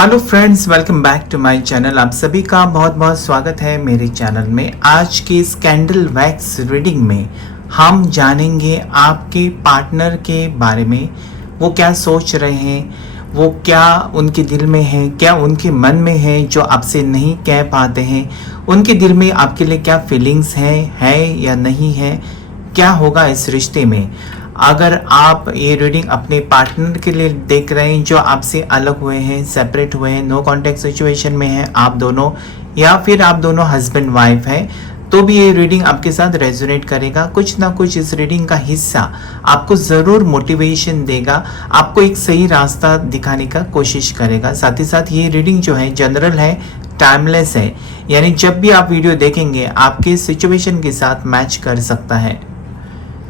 Hello friends, welcome back to my channel. आप सभी का बहुत बहुत स्वागत है मेरे चैनल में। आज के इस कैंडल वैक्स रीडिंग में हम जानेंगे आपके पार्टनर के बारे में। वो क्या सोच रहे हैं, वो क्या उनके दिल में है, क्या उनके मन में है जो आपसे नहीं कह पाते हैं। उनके दिल में आपके लिए क्या फीलिंग्स है या नहीं है, क्या होगा इस रिश्ते में। अगर आप ये रीडिंग अपने पार्टनर के लिए देख रहे हैं जो आपसे अलग हुए हैं, सेपरेट हुए हैं, नो कांटेक्ट सिचुएशन में हैं आप दोनों, या फिर आप दोनों हस्बैंड वाइफ हैं, तो भी ये रीडिंग आपके साथ रेजोनेट करेगा। कुछ ना कुछ इस रीडिंग का हिस्सा आपको ज़रूर मोटिवेशन देगा, आपको एक सही रास्ता दिखाने का कोशिश करेगा। साथ ही साथ ये रीडिंग जो है जनरल है, टाइमलेस है, यानी जब भी आप वीडियो देखेंगे आपके सिचुएशन के साथ मैच कर सकता है।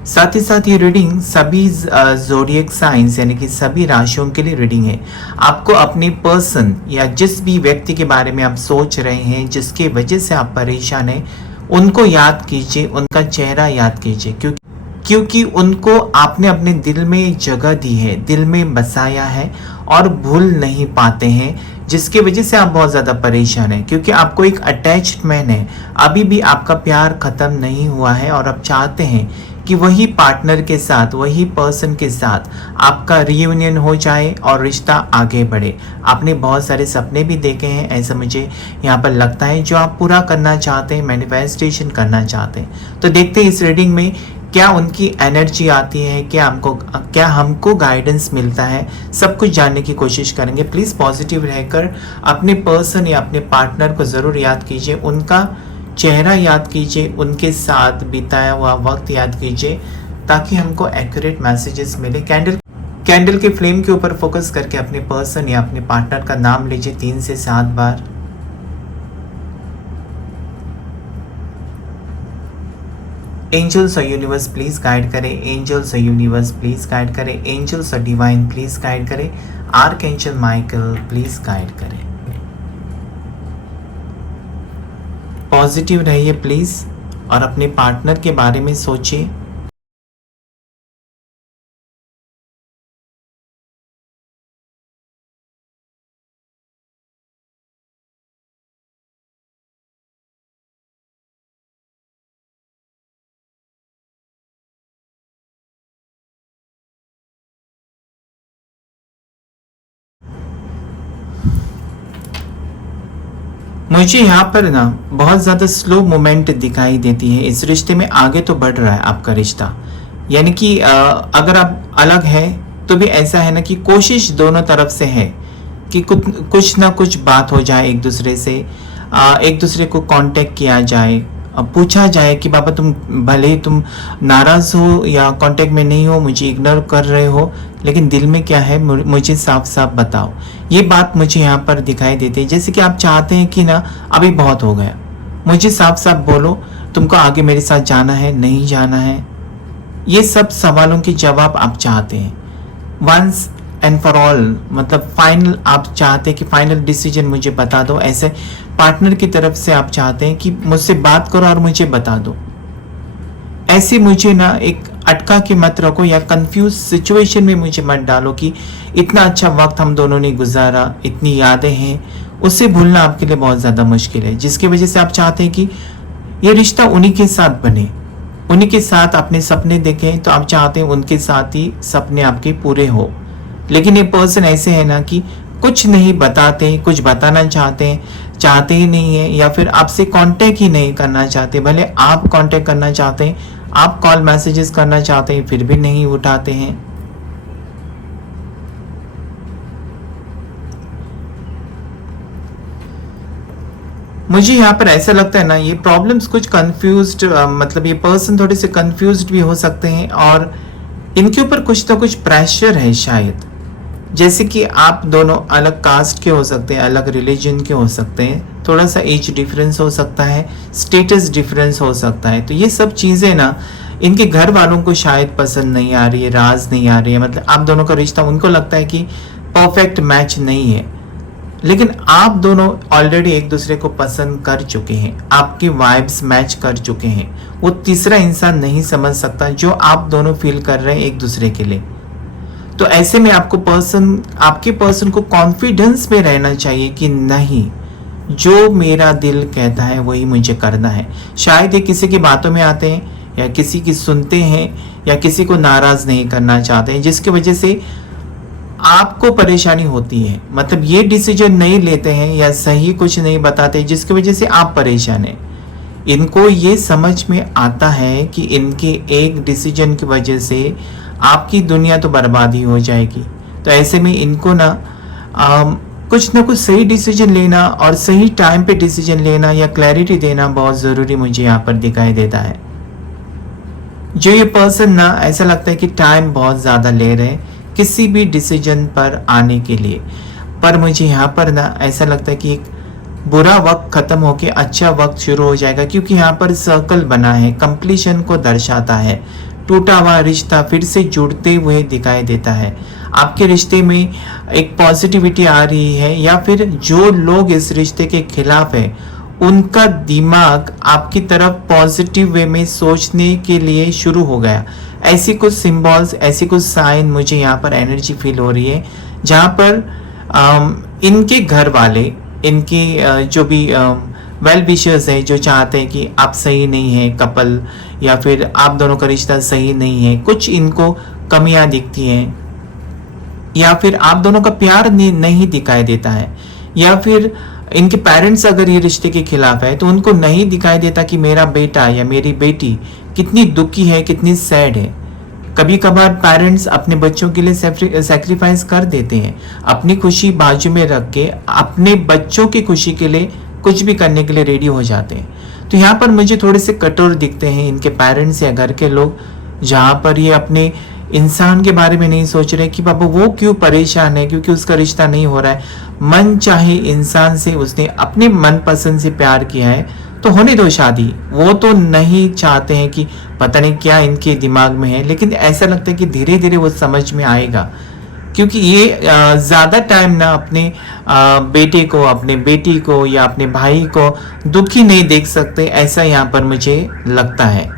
साथ ही साथ ये रीडिंग सभी ज़ोडिएक साइंस यानी कि सभी राशियों के लिए रीडिंग है। आपको अपने पर्सन या जिस भी व्यक्ति के बारे में आप सोच रहे हैं, जिसके वजह से आप परेशान हैं, उनको याद कीजिए, उनका चेहरा याद कीजिए, क्योंकि उनको आपने अपने दिल में जगह दी है, दिल में बसाया है और भूल नहीं पाते हैं, जिसकी वजह से आप बहुत ज़्यादा परेशान हैं। क्योंकि आपको एक अटैचमेंट है, अभी भी आपका प्यार ख़त्म नहीं हुआ है और आप चाहते हैं कि वही पार्टनर के साथ, वही पर्सन के साथ आपका रियूनियन हो जाए और रिश्ता आगे बढ़े। आपने बहुत सारे सपने भी देखे हैं, ऐसा मुझे यहाँ पर लगता है, जो आप पूरा करना चाहते हैं, मैनिफेस्टेशन करना चाहते हैं। तो देखते हैं इस रीडिंग में क्या उनकी एनर्जी आती है, क्या हमको गाइडेंस मिलता है। सब कुछ जानने की कोशिश करेंगे। प्लीज़ पॉजिटिव रहकर अपने पर्सन या अपने पार्टनर को ज़रूर याद कीजिए, उनका चेहरा याद कीजिए, उनके साथ बिताया हुआ वक्त याद कीजिए, ताकि हमको एक्यूरेट मैसेजेस मिले। कैंडल के फ्लेम के ऊपर फोकस करके अपने पर्सन या अपने पार्टनर का नाम लीजिए 3 से 7 बार। एंजल्स और यूनिवर्स प्लीज गाइड करें, एंजल्स और यूनिवर्स प्लीज गाइड करें, एंजल्स और डिवाइन प्लीज गाइड करें, आर्कएंजल माइकल प्लीज गाइड करें। पॉजिटिव रहिए प्लीज़ और अपने पार्टनर के बारे में सोचिए। मुझे यहाँ पर ना बहुत ज़्यादा स्लो मोमेंट दिखाई देती है। इस रिश्ते में आगे तो बढ़ रहा है आपका रिश्ता, यानी कि अगर आप अलग हैं तो भी ऐसा है ना कि कोशिश दोनों तरफ से है कि कुछ ना कुछ बात हो जाए, एक दूसरे से एक दूसरे को कांटेक्ट किया जाए, पूछा जाए कि बाबा तुम भले ही तुम नाराज़ हो या कांटेक्ट में नहीं हो, मुझे इग्नोर कर रहे हो, लेकिन दिल में क्या है मुझे साफ साफ बताओ। ये बात मुझे यहाँ पर दिखाई देती है, जैसे कि आप चाहते हैं कि ना अभी बहुत हो गया, मुझे साफ साफ बोलो तुमको आगे मेरे साथ जाना है, नहीं जाना है। ये सब सवालों के जवाब आप चाहते हैं वंस एंड फॉर ऑल, मतलब फाइनल आप चाहते हैं कि फाइनल डिसीजन मुझे बता दो। ऐसे पार्टनर की तरफ से आप चाहते हैं कि मुझसे बात करो और मुझे बता दो। ऐसे मुझे ना एक अटका के मत रखो या कंफ्यूज सिचुएशन में मुझे मत डालो कि इतना अच्छा वक्त हम दोनों ने गुजारा, इतनी यादें हैं, उससे भूलना आपके लिए बहुत ज़्यादा मुश्किल है, जिसकी वजह से आप चाहते हैं कि ये रिश्ता उन्हीं के साथ बने, उन्हीं के साथ अपने सपने देखें, तो आप चाहते हैं उनके साथ ही सपने आपके पूरे हो। लेकिन ये पर्सन ऐसे है ना कि कुछ नहीं बताते, कुछ बताना चाहते ही नहीं है, या फिर आपसे कांटेक्ट ही नहीं करना चाहते। भले आप कांटेक्ट करना चाहते हैं, आप कॉल मैसेजेस करना चाहते हैं, फिर भी नहीं उठाते हैं। मुझे यहाँ पर ऐसा लगता है ना ये प्रॉब्लम्स कुछ कंफ्यूज्ड, मतलब ये पर्सन थोड़े से कंफ्यूज्ड भी हो सकते हैं और इनके ऊपर कुछ तो कुछ प्रेशर है शायद। जैसे कि आप दोनों अलग कास्ट के हो सकते हैं, अलग रिलीजन के हो सकते हैं, थोड़ा सा एज डिफरेंस हो सकता है, स्टेटस डिफरेंस हो सकता है। तो ये सब चीज़ें ना इनके घर वालों को शायद पसंद नहीं आ रही है, राज नहीं आ रही है, मतलब आप दोनों का रिश्ता उनको लगता है कि परफेक्ट मैच नहीं है। लेकिन आप दोनों ऑलरेडी एक दूसरे को पसंद कर चुके हैं, आपके वाइब्स मैच कर चुके हैं। वो तीसरा इंसान नहीं समझ सकता जो आप दोनों फील कर रहे हैं एक दूसरे के लिए। तो ऐसे में आपके पर्सन को कॉन्फिडेंस में रहना चाहिए कि नहीं, जो मेरा दिल कहता है वही मुझे करना है। शायद ये किसी की बातों में आते हैं या किसी की सुनते हैं या किसी को नाराज नहीं करना चाहते हैं, जिसकी वजह से आपको परेशानी होती है। मतलब ये डिसीजन नहीं लेते हैं या सही कुछ नहीं बताते, जिसकी वजह से आप परेशान हैं। इनको ये समझ में आता है कि इनके एक डिसीजन की वजह से आपकी दुनिया तो बर्बाद ही हो जाएगी। तो ऐसे में इनको कुछ ना कुछ सही डिसीजन लेना और सही टाइम पे डिसीजन लेना या क्लैरिटी देना बहुत ज़रूरी मुझे यहाँ पर दिखाई देता है। जो ये पर्सन ऐसा लगता है कि टाइम बहुत ज़्यादा ले रहे हैं किसी भी डिसीजन पर आने के लिए, पर मुझे यहाँ पर ऐसा लगता है कि एक बुरा वक्त ख़त्म होके अच्छा वक्त शुरू हो जाएगा, क्योंकि यहाँ पर सर्कल बना है, कंप्लीशन को दर्शाता है। टूटा हुआ रिश्ता फिर से जुड़ते हुए दिखाई देता है। आपके रिश्ते में एक पॉजिटिविटी आ रही है, या फिर जो लोग इस रिश्ते के खिलाफ है उनका दिमाग आपकी तरफ पॉजिटिव वे में सोचने के लिए शुरू हो गया। ऐसी कुछ सिंबल्स, ऐसी कुछ साइन मुझे यहाँ पर एनर्जी फील हो रही है, जहाँ पर इनके घर वाले, इनके जो भी वेल विशर्स है, जो चाहते हैं कि आप सही नहीं है कपल, या फिर आप दोनों का रिश्ता सही नहीं है, कुछ इनको कमियां दिखती हैं, या फिर आप दोनों का प्यार नहीं दिखाई देता है, या फिर इनके पेरेंट्स अगर ये रिश्ते के खिलाफ है तो उनको नहीं दिखाई देता कि मेरा बेटा या मेरी बेटी कितनी दुखी है, कितनी सैड है। कभी कभार पेरेंट्स अपने बच्चों के लिए सेक्रीफाइस कर देते हैं, अपनी खुशी बाजू में रख के अपने बच्चों की खुशी के लिए कुछ भी करने के लिए रेडी हो जाते हैं। तो यहाँ पर मुझे थोड़े से कठोर दिखते हैं इनके पेरेंट्स या घर के लोग, जहाँ पर ये अपने इंसान के बारे में नहीं सोच रहे कि बाबा वो क्यों परेशान है, क्योंकि उसका रिश्ता नहीं हो रहा है। मन चाहे इंसान से उसने अपने मनपसंद से प्यार किया है तो होने दो शादी। वो तो नहीं चाहते हैं कि पता नहीं क्या इनके दिमाग में है, लेकिन ऐसा लगता है कि धीरे धीरे वो समझ में आएगा, क्योंकि ये ज़्यादा टाइम अपने बेटे को, अपने बेटी को या अपने भाई को दुखी नहीं देख सकते, ऐसा यहाँ पर मुझे लगता है।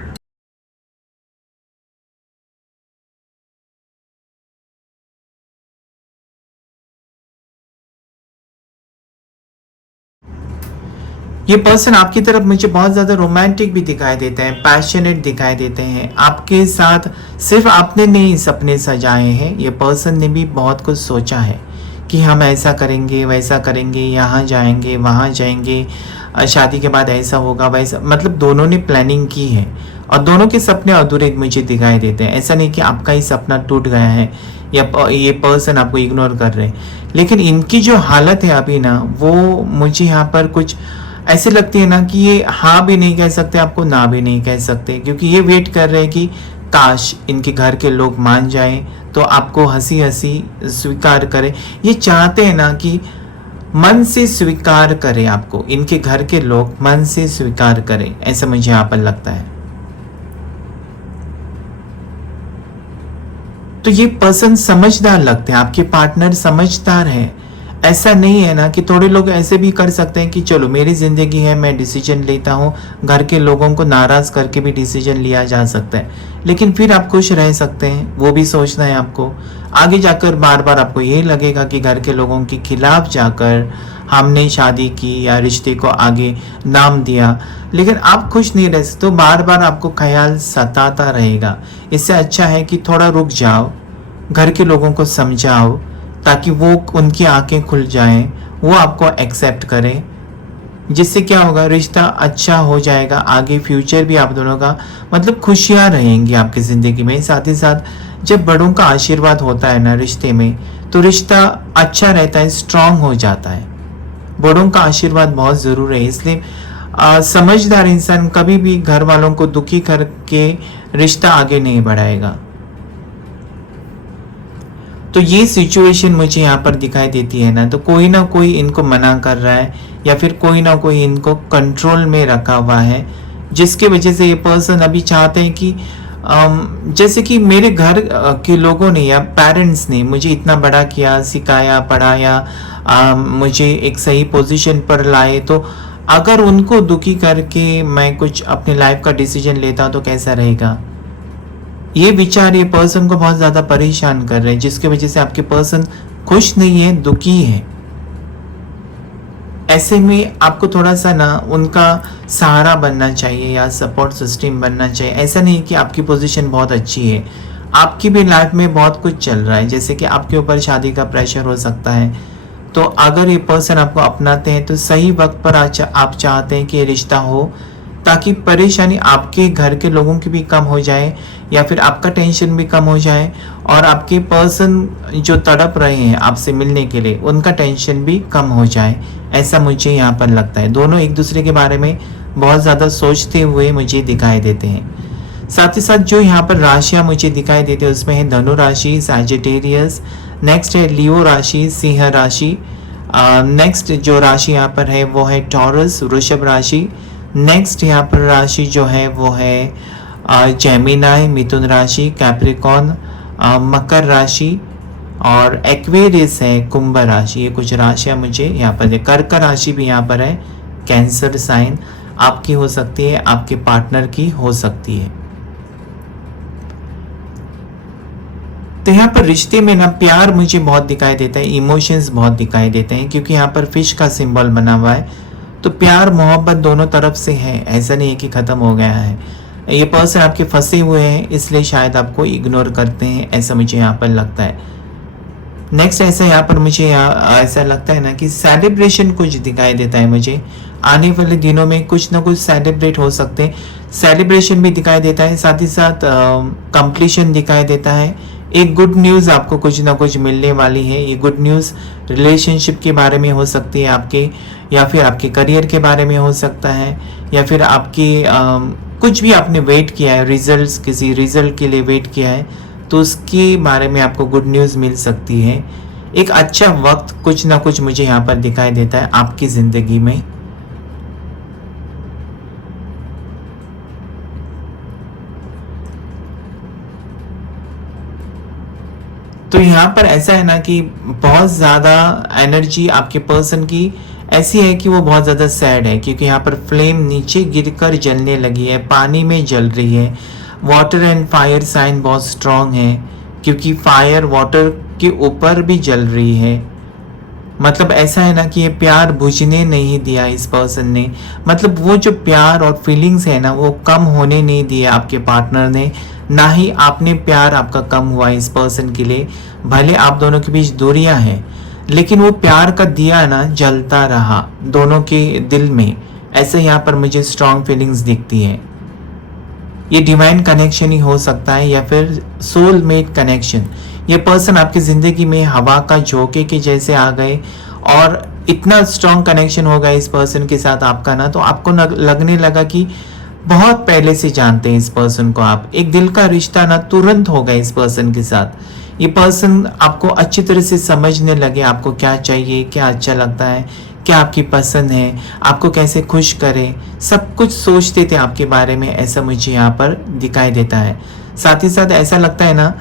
ये पर्सन आपकी तरफ मुझे बहुत ज़्यादा रोमांटिक भी दिखाई देते हैं, पैशनेट दिखाई देते हैं। आपके साथ सिर्फ आपने नहीं सपने सजाए हैं, ये पर्सन ने भी बहुत कुछ सोचा है कि हम ऐसा करेंगे, वैसा करेंगे, यहाँ जाएंगे, वहाँ जाएंगे, शादी के बाद ऐसा होगा, वैसा। मतलब दोनों ने प्लानिंग की है और दोनों के सपने अधूरे मुझे दिखाई देते हैं। ऐसा नहीं कि आपका ही सपना टूट गया है या ये पर्सन आपको इग्नोर कर रहे हैं, लेकिन इनकी जो हालत है अभी वो मुझे यहाँ पर कुछ ऐसे लगती है कि ये हाँ भी नहीं कह सकते आपको, ना भी नहीं कह सकते, क्योंकि ये वेट कर रहे हैं कि काश इनके घर के लोग मान जाएं तो आपको हंसी हंसी स्वीकार करें। ये चाहते हैं कि मन से स्वीकार करें आपको, इनके घर के लोग मन से स्वीकार करें, ऐसा मुझे यहाँ पर लगता है। तो ये पर्सन समझदार लगते हैं, आपके पार्टनर समझदार है। ऐसा नहीं है कि थोड़े लोग ऐसे भी कर सकते हैं कि चलो मेरी ज़िंदगी है, मैं डिसीजन लेता हूँ, घर के लोगों को नाराज़ करके भी डिसीजन लिया जा सकता है, लेकिन फिर आप खुश रह सकते हैं, वो भी सोचना है आपको। आगे जाकर बार बार आपको ये लगेगा कि घर के लोगों के खिलाफ जाकर हमने शादी की या रिश्ते को आगे नाम दिया, लेकिन आप खुश नहीं रह सकते, तो बार बार आपको ख्याल सताता रहेगा। इससे अच्छा है कि थोड़ा रुक जाओ, घर के लोगों को समझाओ, ताकि वो उनकी आंखें खुल जाएं, वो आपको एक्सेप्ट करें, जिससे क्या होगा, रिश्ता अच्छा हो जाएगा, आगे फ्यूचर भी आप दोनों का मतलब खुशियाँ रहेंगी आपकी ज़िंदगी में। साथ ही साथ जब बड़ों का आशीर्वाद होता है रिश्ते में, तो रिश्ता अच्छा रहता है, स्ट्रांग हो जाता है। बड़ों का आशीर्वाद बहुत ज़रूर है, इसलिए समझदार इंसान कभी भी घर वालों को दुखी करके रिश्ता आगे नहीं बढ़ाएगा। तो ये सिचुएशन मुझे यहाँ पर दिखाई देती है तो कोई ना कोई इनको मना कर रहा है या फिर कोई ना कोई इनको कंट्रोल में रखा हुआ है, जिसके वजह से ये पर्सन अभी चाहते हैं कि जैसे कि मेरे घर के लोगों ने या पेरेंट्स ने मुझे इतना बड़ा किया, सिखाया, पढ़ाया, मुझे एक सही पोजीशन पर लाए, तो अगर उनको दुखी करके मैं कुछ अपनी लाइफ का डिसीजन लेता हूँ तो कैसा रहेगा। ये विचार ये पर्सन को बहुत ज़्यादा परेशान कर रहे हैं, जिसकी वजह से आपके पर्सन खुश नहीं है, दुखी है। ऐसे में आपको थोड़ा सा ना उनका सहारा बनना चाहिए या सपोर्ट सिस्टम बनना चाहिए। ऐसा नहीं कि आपकी पोजीशन बहुत अच्छी है, आपकी भी लाइफ में बहुत कुछ चल रहा है, जैसे कि आपके ऊपर शादी का प्रेशर हो सकता है। तो अगर ये पर्सन आपको अपनाते हैं तो सही वक्त पर आप चाहते हैं कि ये रिश्ता हो, ताकि परेशानी आपके घर के लोगों की भी कम हो जाए या फिर आपका टेंशन भी कम हो जाए, और आपके पर्सन जो तड़प रहे हैं आपसे मिलने के लिए उनका टेंशन भी कम हो जाए। ऐसा मुझे यहाँ पर लगता है। दोनों एक दूसरे के बारे में बहुत ज़्यादा सोचते हुए मुझे दिखाई देते हैं। साथ ही साथ जो यहाँ पर राशियाँ मुझे दिखाई देती है उसमें है धनु राशि, सैजिटेरियस, नेक्स्ट है लियो राशि, सिंह राशि, नेक्स्ट जो राशि यहाँ पर है वो है टॉरस, वृषभ राशि, नेक्स्ट यहाँ पर राशि जो है वो है जेमिनाई, मिथुन राशि, कैप्रिकॉन, मकर राशि, और एक्वेरियस है कुंभ राशि। ये कुछ राशियाँ मुझे यहाँ पर है। कर्क राशि भी यहाँ पर है, कैंसर साइन आपकी हो सकती है, आपके पार्टनर की हो सकती है। तो यहाँ पर रिश्ते में ना प्यार मुझे बहुत दिखाई देता है, इमोशंस बहुत दिखाई देते हैं, क्योंकि यहाँ पर फिश का सिंबल बना हुआ है। तो प्यार मोहब्बत दोनों तरफ से है, ऐसा नहीं है कि ख़त्म हो गया है। ये पर्सन आपके फंसे हुए हैं, इसलिए शायद आपको इग्नोर करते हैं, ऐसा मुझे यहाँ पर लगता है। नेक्स्ट ऐसा यहाँ पर मुझे ऐसा लगता है ना कि सेलिब्रेशन कुछ दिखाई देता है मुझे। आने वाले दिनों में कुछ ना कुछ सेलिब्रेट हो सकते हैं, सेलिब्रेशन भी दिखाई देता है, साथ ही साथ कंप्लीशन दिखाई देता है। एक गुड न्यूज़ आपको कुछ ना कुछ मिलने वाली है। ये गुड न्यूज़ रिलेशनशिप के बारे में हो सकती है आपके, या फिर आपके करियर के बारे में हो सकता है, या फिर आपकी कुछ भी आपने वेट किया है, रिजल्ट्स, किसी रिजल्ट के लिए वेट किया है, तो उसके बारे में आपको गुड न्यूज़ मिल सकती है। एक अच्छा वक्त कुछ ना कुछ मुझे यहाँ पर दिखाई देता है आपकी ज़िंदगी में। तो यहाँ पर ऐसा है ना कि बहुत ज़्यादा एनर्जी आपके पर्सन की ऐसी है कि वो बहुत ज़्यादा सैड है, क्योंकि यहाँ पर फ्लेम नीचे गिरकर जलने लगी है, पानी में जल रही है। वाटर एंड फायर साइन बहुत स्ट्रांग है, क्योंकि फायर वाटर के ऊपर भी जल रही है। मतलब ऐसा है ना कि ये प्यार बुझने नहीं दिया इस पर्सन ने, मतलब वो जो प्यार और फीलिंग्स है ना वो कम होने नहीं दिए आपके पार्टनर ने, ना ही आपने प्यार आपका कम हुआ इस पर्सन के लिए। भले आप दोनों के बीच दूरियां हैं, लेकिन वो प्यार का दिया ना जलता रहा दोनों के दिल में। ऐसे यहाँ पर मुझे स्ट्रॉन्ग फीलिंग्स दिखती हैं। ये डिवाइन कनेक्शन ही हो सकता है या फिर सोलमेट कनेक्शन। ये पर्सन आपकी ज़िंदगी में हवा का झोंके के जैसे आ गए और इतना स्ट्रॉन्ग कनेक्शन हो गया इस पर्सन के साथ आपका ना, तो आपको लगने लगा कि बहुत पहले से जानते हैं इस पर्सन को आप। एक दिल का रिश्ता ना तुरंत हो गया इस पर्सन के साथ। ये पर्सन आपको अच्छी तरह से समझने लगे, आपको क्या चाहिए, क्या अच्छा लगता है, क्या आपकी पसंद है, आपको कैसे खुश करें, सब कुछ सोचते थे आपके बारे में। ऐसा मुझे यहाँ पर दिखाई देता है। साथ ही साथ ऐसा लगता है ना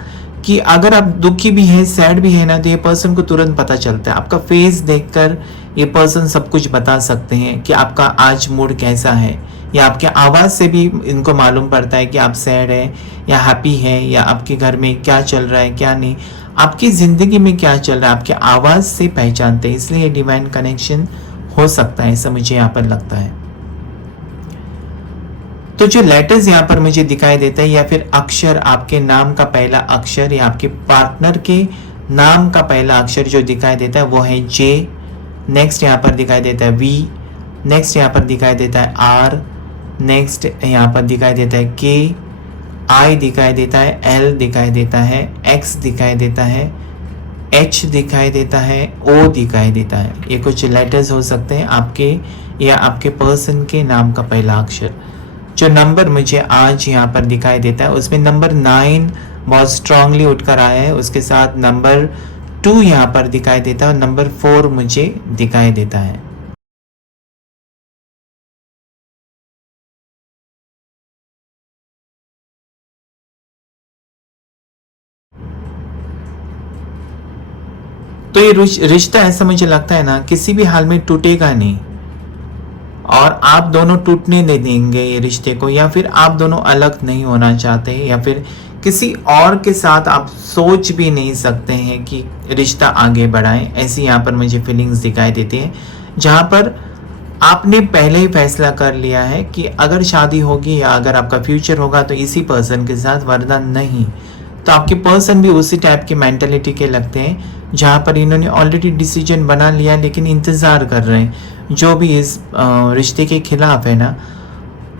कि अगर आप दुखी भी हैं, सैड भी है ना, तो ये पर्सन को तुरंत पता चलता है। आपका फेस देखकर ये पर्सन सब कुछ बता सकते हैं कि आपका आज मूड कैसा है, या आपके आवाज़ से भी इनको मालूम पड़ता है कि आप सैड है या हैप्पी है, या आपके घर में क्या चल रहा है क्या नहीं, आपकी ज़िंदगी में क्या चल रहा है, आपके आवाज़ से पहचानते हैं। इसलिए डिवाइन कनेक्शन हो सकता है, ऐसा मुझे यहाँ पर लगता है। तो जो लेटर्स यहाँ पर मुझे दिखाई देता है या फिर अक्षर, आपके नाम का पहला अक्षर या आपके पार्टनर के नाम का पहला अक्षर जो दिखाई देता है वो है जे। नेक्स्ट यहाँ पर दिखाई देता है वी, नेक्स्ट यहाँ पर दिखाई देता है आर, नेक्स्ट यहाँ पर दिखाई देता है के, आई दिखाई देता है, एल दिखाई देता है, एक्स दिखाई देता है, एच दिखाई देता है, ओ दिखाई देता है। ये कुछ लेटर्स हो सकते हैं आपके या आपके पर्सन के नाम का पहला अक्षर। जो नंबर मुझे आज यहाँ पर दिखाई देता है उसमें नंबर 9 बहुत स्ट्रांगली उठकर आया है, उसके साथ नंबर 2 यहाँ पर दिखाई देता है और नंबर 4 मुझे दिखाई देता है। तो ये रिश्ता ऐसा मुझे लगता है ना किसी भी हाल में टूटेगा नहीं, और आप दोनों टूटने नहीं देंगे ये रिश्ते को, या फिर आप दोनों अलग नहीं होना चाहते, या फिर किसी और के साथ आप सोच भी नहीं सकते हैं कि रिश्ता आगे बढ़ाएं। ऐसी यहाँ पर मुझे फीलिंग्स दिखाई देती हैं, जहाँ पर आपने पहले ही फैसला कर लिया है कि अगर शादी होगी या अगर आपका फ्यूचर होगा तो इसी पर्सन के साथ, वरना नहीं। तो आपके पर्सन भी उसी टाइप की मेंटेलिटी के लगते हैं, जहाँ पर इन्होंने ऑलरेडी डिसीजन बना लिया लेकिन इंतज़ार कर रहे हैं। जो भी इस रिश्ते के खिलाफ है ना,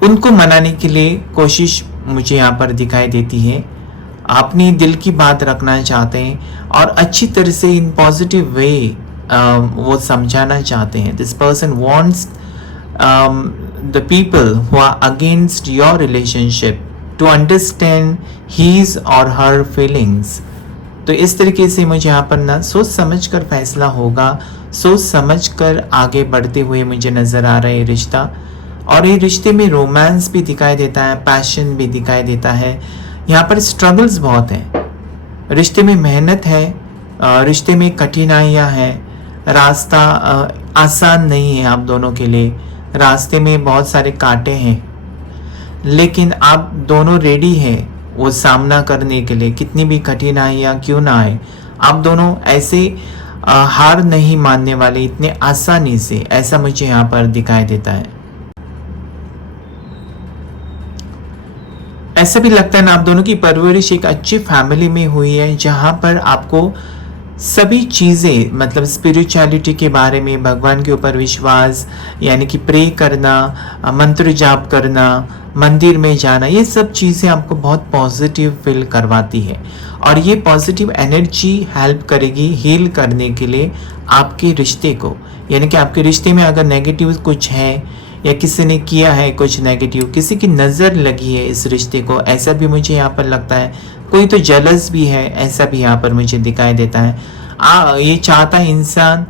उनको मनाने के लिए कोशिश मुझे यहाँ पर दिखाई देती है। अपनी दिल की बात रखना चाहते हैं और अच्छी तरह से इन पॉजिटिव वे वो समझाना चाहते हैं। This person wants the people who are against your relationship to understand his और हर फीलिंग्स। तो इस तरीके से मुझे यहाँ पर ना सोच समझ कर फैसला होगा, सोच समझ कर आगे बढ़ते हुए मुझे नज़र आ रहा है रिश्ता। और ये रिश्ते में रोमांस भी दिखाई देता है, पैशन भी दिखाई देता है। यहाँ पर स्ट्रगल्स बहुत हैं, रिश्ते में मेहनत है, रिश्ते में कठिनाइयाँ हैं, रास्ता आसान नहीं है आप दोनों के लिए, रास्ते में बहुत सारे कांटे हैं, लेकिन आप दोनों रेडी हैं वो सामना करने के लिए। कितनी भी कठिनाइयाँ क्यों ना आए, आप दोनों ऐसे हार नहीं मानने वाले इतने आसानी से, ऐसा मुझे यहाँ पर दिखाई देता है। ऐसा भी लगता है ना आप दोनों की परवरिश एक अच्छी फैमिली में हुई है, जहाँ पर आपको सभी चीज़ें, मतलब स्पिरिचुअलिटी के बारे में, भगवान के ऊपर विश्वास, यानी कि प्रे करना, मंत्र जाप करना, मंदिर में जाना, ये सब चीज़ें आपको बहुत पॉजिटिव फील करवाती है। और ये पॉजिटिव एनर्जी हेल्प करेगी हील करने के लिए आपके रिश्ते को। यानी कि आपके रिश्ते में अगर नेगेटिव कुछ है या किसी ने किया है कुछ नेगेटिव, किसी की नज़र लगी है इस रिश्ते को, ऐसा भी मुझे यहाँ पर लगता है। कोई तो जेलस भी है, ऐसा भी यहाँ पर मुझे दिखाई देता है। ये चाहता है इंसान,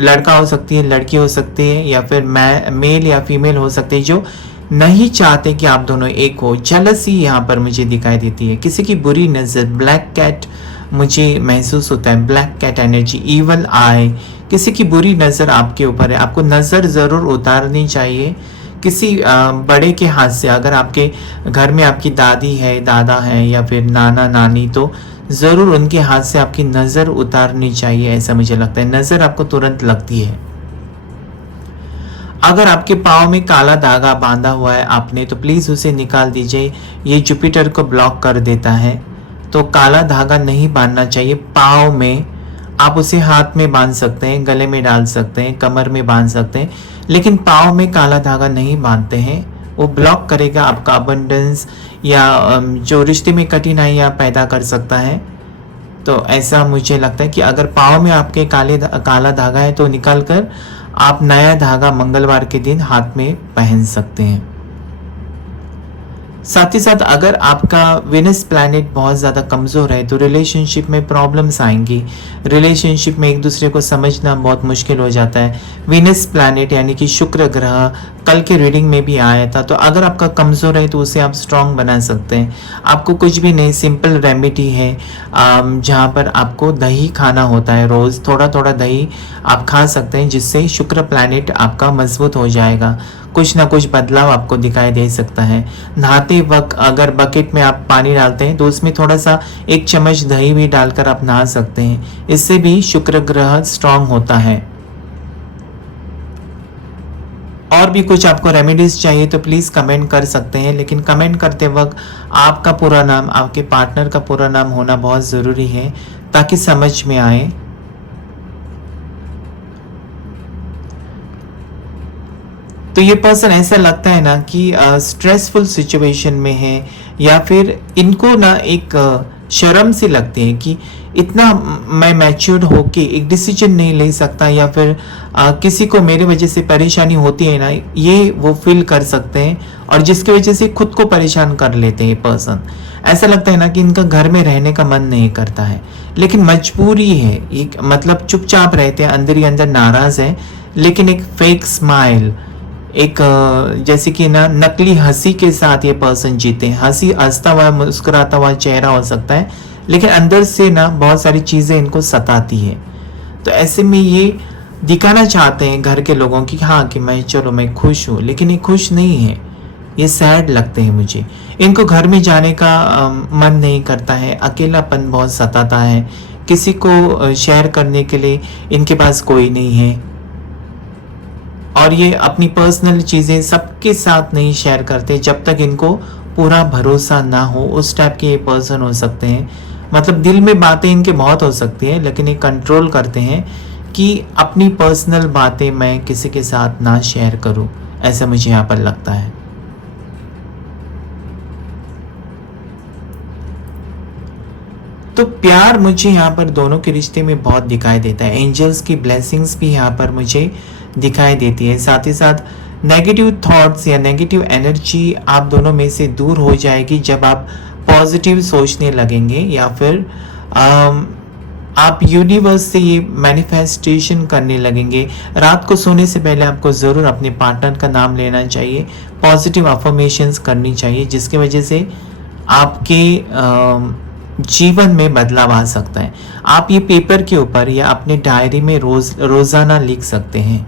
लड़का हो सकती है, लड़की हो सकती है, या फिर मेल या फीमेल हो सकते हैं, जो नहीं चाहते कि आप दोनों एक हो। जेलसी यहाँ पर मुझे दिखाई देती है। किसी की बुरी नज़र, ब्लैक कैट मुझे महसूस होता है, black cat energy, evil eye, किसी की बुरी नज़र आपके ऊपर है। आपको नज़र ज़रूर उतारनी चाहिए किसी बड़े के हाथ से। अगर आपके घर में आपकी दादी है, दादा है, या फिर नाना नानी, तो ज़रूर उनके हाथ से आपकी नज़र उतारनी चाहिए, ऐसा मुझे लगता है। नज़र आपको तुरंत लगती है। अगर आपके पाँव में काला धागा बांधा हुआ है आपने, तो प्लीज़ उसे निकाल दीजिए, ये जुपिटर को ब्लॉक कर देता है। तो काला धागा नहीं बांधना चाहिए पाँव में। आप उसे हाथ में बांध सकते हैं, गले में डाल सकते हैं, कमर में बांध सकते हैं, लेकिन पाँव में काला धागा नहीं बांधते हैं। वो ब्लॉक करेगा आपका अबंडेंस, या जो रिश्ते में कठिनाइयाँ पैदा कर सकता है। तो ऐसा मुझे लगता है कि अगर पाँव में आपके काला धागा है तो निकाल कर आप नया धागा मंगलवार के दिन हाथ में पहन सकते हैं। साथ ही साथ अगर आपका वेनस प्लैनेट बहुत ज़्यादा कमज़ोर है तो रिलेशनशिप में प्रॉब्लम्स आएंगी। रिलेशनशिप में एक दूसरे को समझना बहुत मुश्किल हो जाता है। वेनस प्लैनेट यानी कि शुक्र ग्रह कल के रीडिंग में भी आया था। तो अगर आपका कमज़ोर है तो उसे आप स्ट्रॉन्ग बना सकते हैं। आपको कुछ भी नहीं, सिंपल रेमेडी है, जहाँ पर आपको दही खाना होता है। रोज़ थोड़ा थोड़ा दही आप खा सकते हैं, जिससे शुक्र प्लैनेट आपका मजबूत हो जाएगा। कुछ ना कुछ बदलाव आपको दिखाई दे सकता है। नहाते वक्त अगर बकेट में आप पानी डालते हैं तो उसमें थोड़ा सा 1 चम्मच दही भी डालकर आप नहा सकते हैं। इससे भी शुक्र ग्रह स्ट्रांग होता है। और भी कुछ आपको रेमेडीज चाहिए तो प्लीज़ कमेंट कर सकते हैं, लेकिन कमेंट करते वक्त आपका पूरा नाम, आपके पार्टनर का पूरा नाम होना बहुत ज़रूरी है, ताकि समझ में आए। तो ये पर्सन ऐसा लगता है ना कि स्ट्रेसफुल सिचुएशन में है, या फिर इनको ना एक शर्म सी लगती है कि इतना मैं मैच्योर्ड होके एक डिसीजन नहीं ले सकता, या फिर किसी को मेरे वजह से परेशानी होती है ना, ये वो फील कर सकते हैं, और जिसकी वजह से खुद को परेशान कर लेते हैं। पर्सन ऐसा लगता है ना कि इनका घर में रहने का मन नहीं करता है, लेकिन मजबूरी है। एक मतलब चुपचाप रहते हैं, अंदर ही अंदर नाराज़ है, लेकिन एक फेक स्माइल, एक जैसे कि ना नकली हंसी के साथ ये पर्सन जीते हैं। हंसता हुआ मुस्कुराता हुआ चेहरा हो सकता है, लेकिन अंदर से ना बहुत सारी चीज़ें इनको सताती है। तो ऐसे में ये दिखाना चाहते हैं घर के लोगों की, हाँ कि मैं खुश हूँ, लेकिन ये खुश नहीं है। ये सैड लगते हैं मुझे। इनको घर में जाने का मन नहीं करता है, अकेलापन बहुत सताता है, किसी को शेयर करने के लिए इनके पास कोई नहीं है, और ये अपनी पर्सनल चीज़ें सबके साथ नहीं शेयर करते जब तक इनको पूरा भरोसा ना हो। उस टाइप के ये पर्सन हो सकते हैं। मतलब दिल में बातें इनके बहुत हो सकती है, लेकिन ये कंट्रोल करते हैं कि अपनी पर्सनल बातें मैं किसी के साथ ना शेयर करूं, ऐसा मुझे यहाँ पर लगता है। तो प्यार मुझे यहाँ पर दोनों के रिश्ते में बहुत दिखाई देता है। एंजल्स की ब्लेसिंग्स भी यहाँ पर मुझे दिखाई देती है। साथ ही साथ नेगेटिव थॉट्स या नेगेटिव एनर्जी आप दोनों में से दूर हो जाएगी जब आप पॉजिटिव सोचने लगेंगे, या फिर आप यूनिवर्स से ये मैनिफेस्टेशन करने लगेंगे। रात को सोने से पहले आपको ज़रूर अपने पार्टनर का नाम लेना चाहिए, पॉजिटिव अफर्मेशंस करनी चाहिए, जिसकी वजह से आपके जीवन में बदलाव आ सकता है। आप ये पेपर के ऊपर या अपने डायरी में रोज़ाना लिख सकते हैं।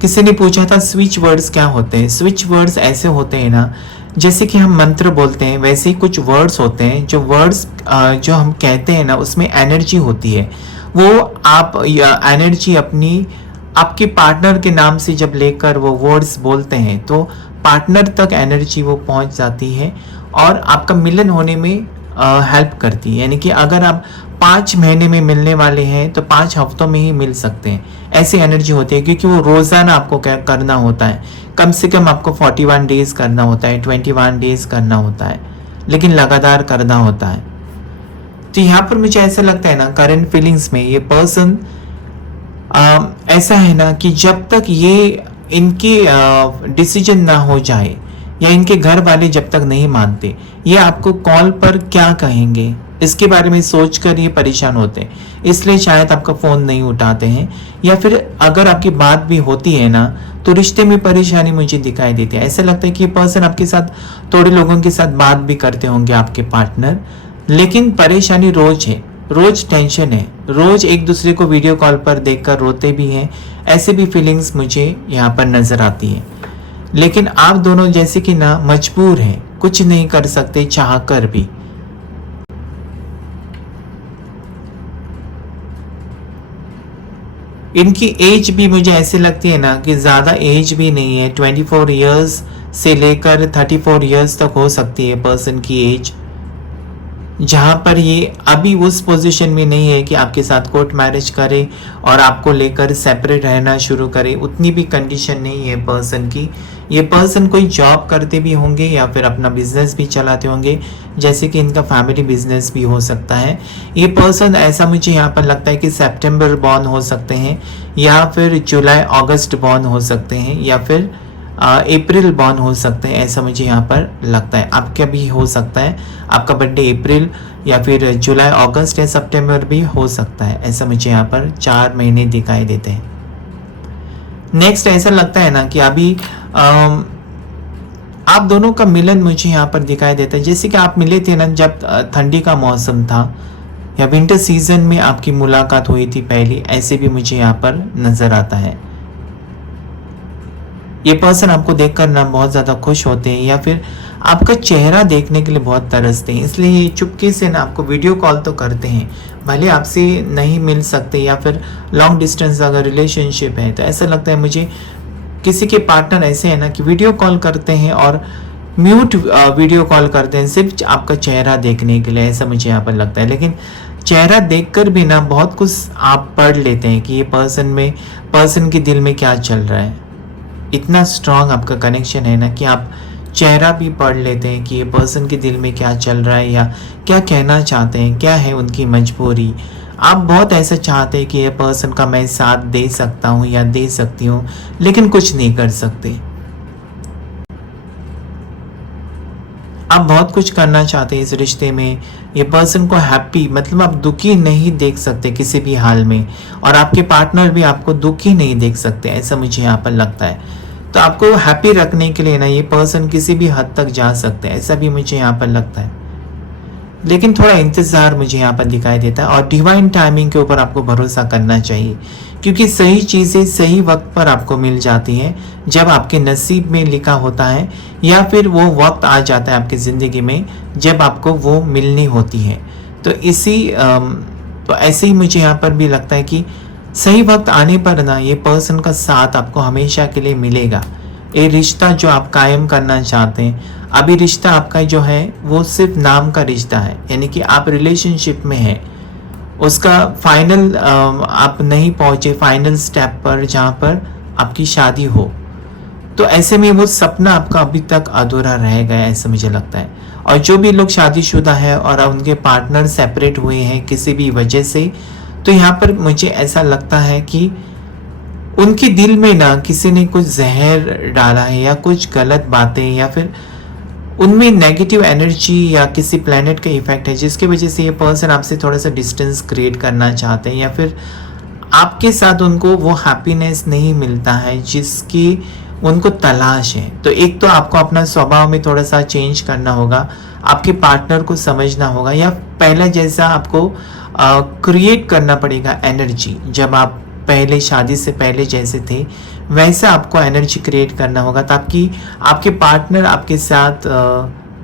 किसी ने पूछा था स्विच वर्ड्स क्या होते हैं। स्विच वर्ड्स ऐसे होते हैं ना, जैसे कि हम मंत्र बोलते हैं वैसे ही कुछ वर्ड्स होते हैं। जो वर्ड्स जो हम कहते हैं ना, उसमें एनर्जी होती है। वो आप एनर्जी अपनी आपके पार्टनर के नाम से जब लेकर वो वर्ड्स बोलते हैं तो पार्टनर तक एनर्जी वो पहुंच जाती है और आपका मिलन होने में हेल्प करती है। यानी कि अगर आप 5 महीने में मिलने वाले हैं तो 5 हफ्तों में ही मिल सकते हैं, ऐसी एनर्जी होती है। क्योंकि वो रोज़ाना आपको क्या करना होता है, कम से कम आपको 41 डेज करना होता है, 21 डेज करना होता है, लेकिन लगातार करना होता है। तो यहाँ पर मुझे ऐसा लगता है ना, करंट फीलिंग्स में ये पर्सन ऐसा है ना कि जब तक ये इनकी डिसीजन ना हो जाए या इनके घर वाले जब तक नहीं मानते, ये आपको कॉल पर क्या कहेंगे इसके बारे में सोचकर ये परेशान होते हैं, इसलिए शायद आपका फ़ोन नहीं उठाते हैं। या फिर अगर आपकी बात भी होती है ना, तो रिश्ते में परेशानी मुझे दिखाई देती है। ऐसा लगता है कि ये पर्सन आपके साथ, थोड़े लोगों के साथ बात भी करते होंगे आपके पार्टनर, लेकिन परेशानी रोज है, रोज टेंशन है, रोज एक दूसरे को वीडियो कॉल पर देखकर रोते भी हैं। ऐसे भी फीलिंग्स मुझे यहाँ पर नज़र आती है। लेकिन आप दोनों जैसे कि ना मजबूर हैं, कुछ नहीं कर सकते चाह कर भी। इनकी एज भी मुझे ऐसे लगती है ना कि ज़्यादा एज भी नहीं है। 24 इयर्स से लेकर 34 इयर्स तक हो सकती है पर्सन की एज, जहाँ पर ये अभी उस पोजीशन में नहीं है कि आपके साथ कोर्ट मैरिज करे और आपको लेकर सेपरेट रहना शुरू करे। उतनी भी कंडीशन नहीं है पर्सन की। ये पर्सन कोई जॉब करते भी होंगे या फिर अपना बिजनेस भी चलाते होंगे, जैसे कि इनका फैमिली बिजनेस भी हो सकता है। ये पर्सन ऐसा मुझे यहाँ पर लगता है कि सितंबर बॉर्न हो सकते हैं, या फिर जुलाई अगस्त बॉर्न हो सकते हैं, या फिर अप्रैल बॉर्न हो सकते हैं। ऐसा मुझे यहाँ पर लगता है। आपका भी हो सकता है, आपका बर्थडे अप्रैल या फिर जुलाई अगस्त या सितंबर भी हो सकता है। ऐसा मुझे यहाँ पर 4 महीने दिखाई देते हैं। नेक्स्ट ऐसा लगता है ना कि अभी आप दोनों का मिलन मुझे यहाँ पर दिखाई देता है। जैसे कि आप मिले थे ना जब ठंडी का मौसम था, या विंटर सीजन में आपकी मुलाकात हुई थी पहली, ऐसे भी मुझे यहाँ पर नज़र आता है। ये पर्सन आपको देखकर ना बहुत ज़्यादा खुश होते हैं, या फिर आपका चेहरा देखने के लिए बहुत तरसते हैं, इसलिए ये चुपके से ना आपको वीडियो कॉल तो करते हैं। भले आपसे नहीं मिल सकते, या फिर लॉन्ग डिस्टेंस अगर रिलेशनशिप है तो ऐसा लगता है मुझे किसी के पार्टनर ऐसे हैं ना कि वीडियो कॉल करते हैं और म्यूट वीडियो कॉल करते हैं सिर्फ आपका चेहरा देखने के लिए। ऐसा मुझे यहाँ पर लगता है। लेकिन चेहरा देखकर भी ना बहुत कुछ आप पढ़ लेते हैं कि ये पर्सन के दिल में क्या चल रहा है। इतना स्ट्रांग आपका कनेक्शन है ना कि आप चेहरा भी पढ़ लेते हैं कि ये पर्सन के दिल में क्या चल रहा है, या क्या कहना चाहते हैं, क्या है उनकी मजबूरी। आप बहुत ऐसा चाहते हैं कि ये पर्सन का मैं साथ दे सकता हूँ या दे सकती हूँ, लेकिन कुछ नहीं कर सकते। आप बहुत कुछ करना चाहते हैं इस रिश्ते में, ये पर्सन को हैप्पी, मतलब आप दुखी नहीं देख सकते किसी भी हाल में, और आपके पार्टनर भी आपको दुखी नहीं देख सकते। ऐसा मुझे यहाँ पर लगता है। तो आपको हैप्पी रखने के लिए ना ये पर्सन किसी भी हद तक जा सकते हैं, ऐसा भी मुझे यहाँ पर लगता है। लेकिन थोड़ा इंतज़ार मुझे यहाँ पर दिखाई देता है, और डिवाइन टाइमिंग के ऊपर आपको भरोसा करना चाहिए, क्योंकि सही चीज़ें सही वक्त पर आपको मिल जाती हैं जब आपके नसीब में लिखा होता है, या फिर वो वक्त आ जाता है आपकी ज़िंदगी में जब आपको वो मिलनी होती है। तो तो ऐसे ही मुझे यहाँ पर भी लगता है कि सही वक्त आने पर ना ये पर्सन का साथ आपको हमेशा के लिए मिलेगा। ये रिश्ता जो आप कायम करना चाहते हैं, अभी रिश्ता आपका जो है वो सिर्फ नाम का रिश्ता है, यानी कि आप रिलेशनशिप में हैं, उसका फाइनल आप नहीं पहुंचे फाइनल स्टेप पर जहाँ पर आपकी शादी हो। तो ऐसे में वो सपना आपका अभी तक अधूरा रह गया, ऐसा मुझे लगता है। और जो भी लोग शादीशुदा है और उनके पार्टनर सेपरेट हुए हैं किसी भी वजह से, तो यहाँ पर मुझे ऐसा लगता है कि उनके दिल में ना किसी ने कुछ जहर डाला है, या कुछ गलत बातें, या फिर उनमें नेगेटिव एनर्जी या किसी प्लेनेट का इफेक्ट है, जिसकी वजह से ये पर्सन आपसे थोड़ा सा डिस्टेंस क्रिएट करना चाहते हैं, या फिर आपके साथ उनको वो हैप्पीनेस नहीं मिलता है जिसकी उनको तलाश है। तो एक तो आपको अपना स्वभाव में थोड़ा सा चेंज करना होगा, आपके पार्टनर को समझना होगा, या पहला जैसा आपको क्रिएट करना पड़ेगा एनर्जी। जब आप पहले शादी से पहले जैसे थे वैसा आपको एनर्जी क्रिएट करना होगा, ताकि आपके पार्टनर आपके साथ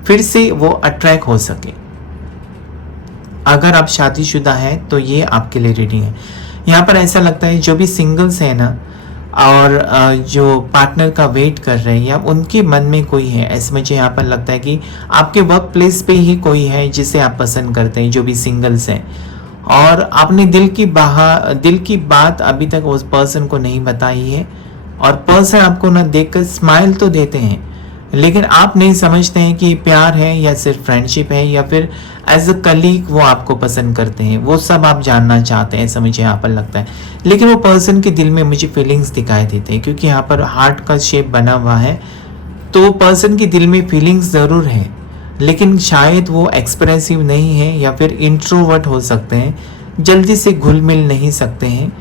फिर से वो अट्रैक्ट हो सके। अगर आप शादीशुदा हैं तो ये आपके लिए रीडिंग है। यहाँ पर ऐसा लगता है जो भी सिंगल्स हैं ना, और जो पार्टनर का वेट कर रहे हैं, या उनके मन में कोई है, ऐसे मुझे यहाँ पर लगता है कि आपके वर्क प्लेस पे ही कोई है जिसे आप पसंद करते हैं, जो भी सिंगल्स हैं, और आपने दिल की बात अभी तक उस पर्सन को नहीं बताई है, और पर्सन आपको ना देखकर स्माइल तो देते हैं, लेकिन आप नहीं समझते हैं कि प्यार है या सिर्फ फ्रेंडशिप है, या फिर एज अ कलीग वो आपको पसंद करते हैं। वो सब आप जानना चाहते हैं, ऐसा मुझे यहाँ पर लगता है। लेकिन वो पर्सन के दिल में मुझे फीलिंग्स दिखाई देते हैं, क्योंकि यहाँ पर हार्ट का शेप बना हुआ है, तो पर्सन के दिल में फीलिंग्स ज़रूर है, लेकिन शायद वो एक्सप्रेसिव नहीं है, या फिर इंट्रोवर्ट हो सकते हैं, जल्दी से घुल मिल नहीं सकते हैं,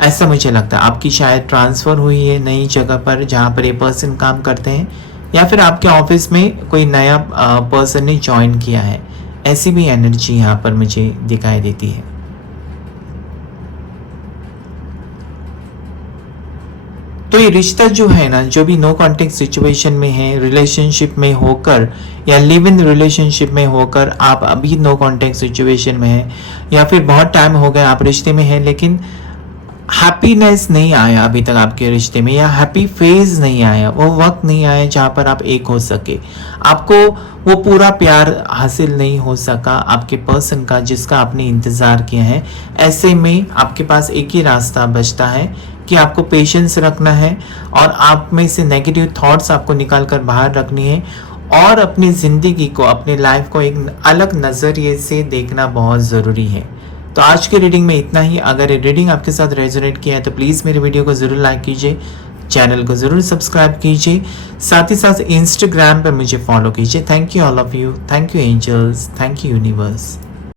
ऐसा मुझे लगता है। आपकी शायद ट्रांसफ़र हुई है नई जगह पर जहाँ पर ये पर्सन काम करते हैं, या फिर आपके ऑफिस में कोई नया पर्सन ने ज्वाइन किया है, ऐसी भी एनर्जी यहाँ पर मुझे दिखाई देती है। तो ये रिश्ता जो है ना, जो भी नो कॉन्टेक्ट सिचुएशन में है, रिलेशनशिप में होकर या लिव इन रिलेशनशिप में होकर आप अभी नो कॉन्टेक्ट सिचुएशन में है, या फिर बहुत टाइम हो गया आप रिश्ते में हैं, लेकिन हैप्पीनेस नहीं आया अभी तक आपके रिश्ते में, या हैप्पी फेज नहीं आया, वो वक्त नहीं आया जहाँ पर आप एक हो सके, आपको वो पूरा प्यार हासिल नहीं हो सका आपके पर्सन का जिसका आपने इंतज़ार किया है। ऐसे में आपके पास एक ही रास्ता बचता है कि आपको पेशेंस रखना है, और आप में से नेगेटिव थॉट्स आपको निकाल कर बाहर रखनी है, और अपनी ज़िंदगी को, अपनी लाइफ को एक अलग नज़रिए से देखना बहुत ज़रूरी है। तो आज के रीडिंग में इतना ही। अगर ये रीडिंग आपके साथ रेजोनेट किया है तो प्लीज़ मेरे वीडियो को ज़रूर लाइक कीजिए, चैनल को ज़रूर सब्सक्राइब कीजिए, साथ ही साथ इंस्टाग्राम पर मुझे फॉलो कीजिए। Thank you all of you, thank you angels, thank you universe.